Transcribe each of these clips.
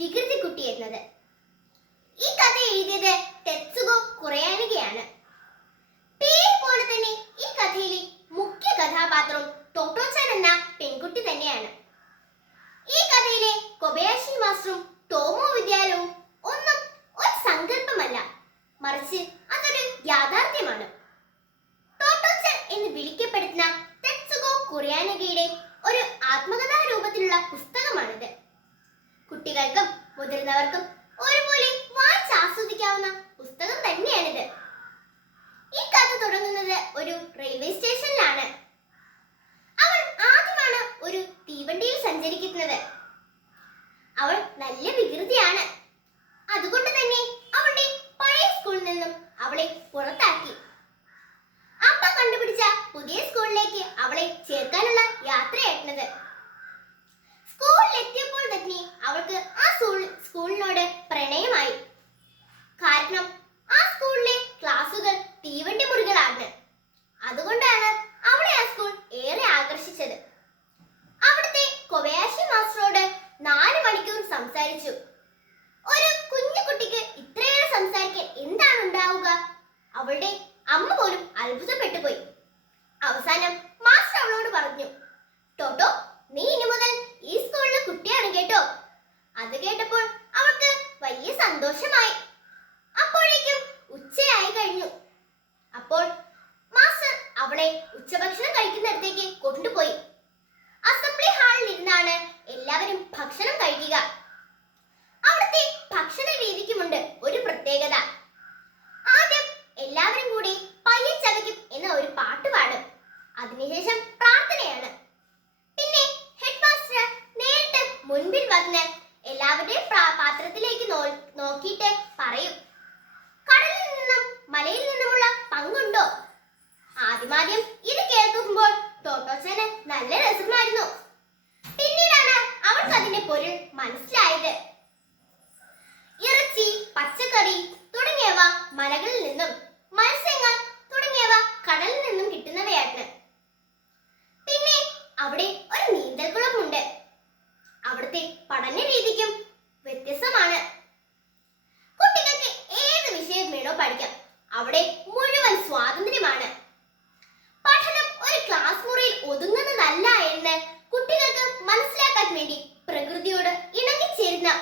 വികൃതിക്കുട്ടി എന്നത് ഈ കഥ എഴുതിയത് ടെറ്റ്സുഗോ കുറയാനുകയാണ്. മുതിർന്നവർക്കും ഒരുപോലെ വായിച്ച് ആസ്വദിക്കാവുന്ന പുസ്തകം തന്നെയാണിത്. ഈ കഥ തുടങ്ങുന്നത് ഒരു റെയിൽവേ സ്റ്റേഷനിലാണ്. അവൾ ആദ്യമാണ് ഒരു തീവണ്ടിയിൽ സഞ്ചരിക്കുന്നത്. അവൾ നല്ല വികൃതിയാണ്. അതുകൊണ്ട് തന്നെ അവളുടെ പഴയ സ്കൂളിൽ നിന്നും അവളെ പുറത്താക്കി. അപ്പ കണ്ടുപിടിച്ച പുതിയ സ്കൂളിലേക്ക് അവളെ ചേർക്കാനുള്ള സംസാരിച്ചു. ഒരു കുഞ്ഞു കുട്ടിക്ക് ഇത്രയേറെ സംസാരിക്കാൻ എന്താണ് ഉണ്ടാവുക അവളുടെ അമ്മ പോലും അത്ഭുതപ്പെട്ടു പോയി അവസാനം മാസ്റ്റർ അവളോട് പറഞ്ഞു ടോട്ടോ നീ ഇനി മുതൽ ഈ സ്കൂളിലെ കുട്ടിയാണ് കേട്ടോ. അത് കേട്ടപ്പോൾ അവൾക്ക് വലിയ സന്തോഷമായി.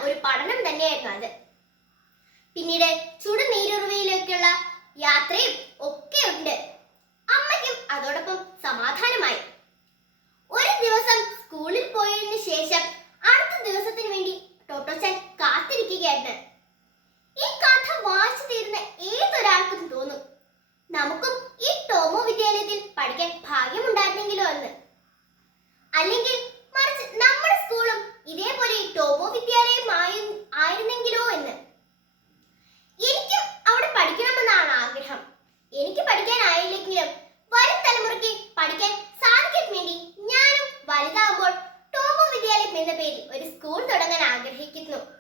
ഒരു പഠനം തന്നെയായിരുന്നു അത്. പിന്നീട് ചുടുനീരുറവയിലേക്കുള്ള യാത്രയും ഒക്കെ ഉണ്ട്. അമ്മയ്ക്കും അതോടൊപ്പം സമാധാനമായി. ഒരു ദിവസം സ്കൂളിൽ പോയതിനു ശേഷം അടുത്ത ദിവസത്തിന് വേണ്ടി ടോട്ടോച്ചൻ കാത്തിരിക്കുകയായിരുന്നു. ഈ കഥ വായിച്ചു തീരുന്ന ഏതൊരാൾക്കും തോന്നും. നമുക്കും സ്കൂൾ തുടങ്ങാൻ ആഗ്രഹിക്കുന്നു.